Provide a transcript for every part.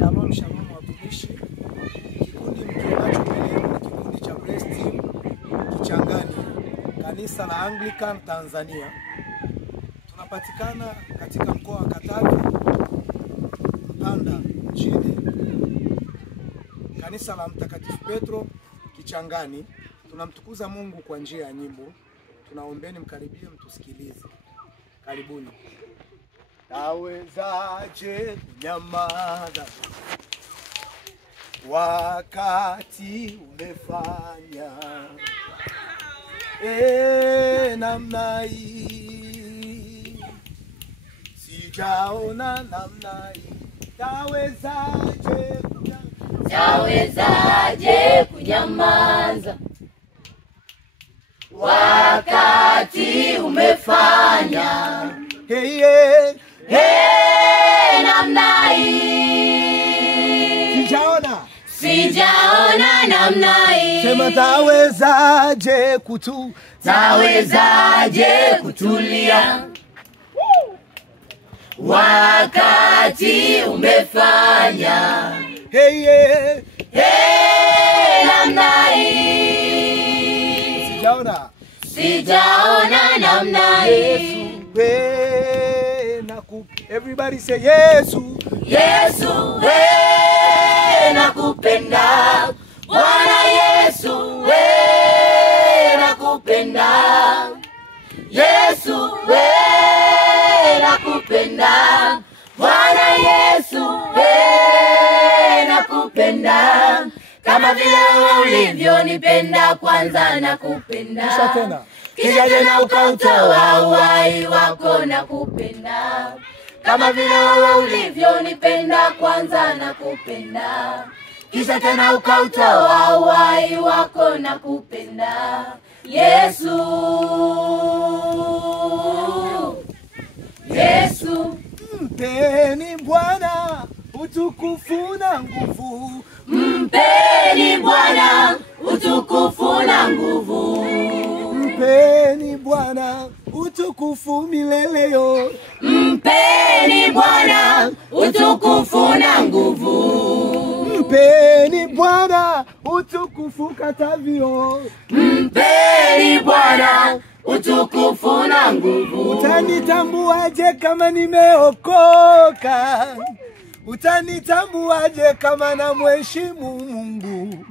Shalom shalom watumishi. Kikundi mkionacho mbele yenu ni kikundi cha Praise Team Kichangani, kanisa la Anglican Tanzania. Tunapatikana katika mkoa wa Katavi, Mpanda nchini. Kanisa la Mtakatifu Petro Kichangani. Tunamtukuza Mungu kwa njia ya nyimbo. Tunaombeni mkaribie mtusikilize. Karibuni. Nawezaje kunyamaza wakati umefanya namna hii? Sijaona namna hii. Tawezaje kunyamaza wakati umefanya namna hii? Sijaona namna hii. Sema tawezaje kutulia wakati umefanya namna hii? Sijaona namna hii. Everybody say Yesu. Yesu nakupenda. Bwana Yesu nakupenda. Yesu nakupenda. Bwana Yesu nakupenda. Kama vile ulivyonipenda kwanza nakupenda. Kisha tena ukautoa uhai wako nakupenda. Kama vile ulivyonipenda kwanza nakupenda. Kisha tena ukautoa uhai wako nakupenda. Yesu, Yesu. Mpeni Bwana utukufu na nguvu. Mpeni Bwana utukufu na nguvu. Mpeni Bwana utukufu milele yo. Mpeni Bwana utukufu na nguvu. Mpeni Bwana utukufu Katavio. Mpeni Bwana utukufu na nguvu. Utanitambuaje kama nimeokoka? Utanitambuaje kama na mheshimu Mungu?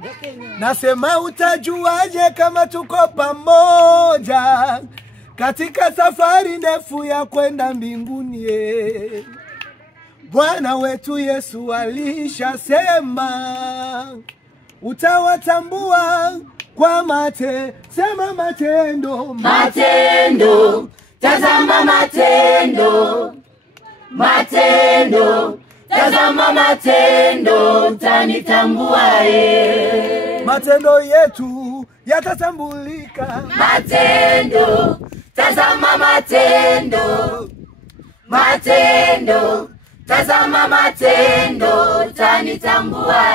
Nasema utajuaje kama tuko pamoja katika safari ndefu ya kwenda mbinguni? Bwana wetu Yesu alishasema utawatambua kwa sema matendo. Matendo, tazama matendo. Matendo, tazama matendo, utanitambua Matendo yetu yatatambulika. Matendo, tazama matendo. Matendo, tazama matendo, utanitambua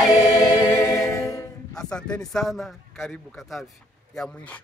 Asanteni sana, karibu Katavi ya mwisho.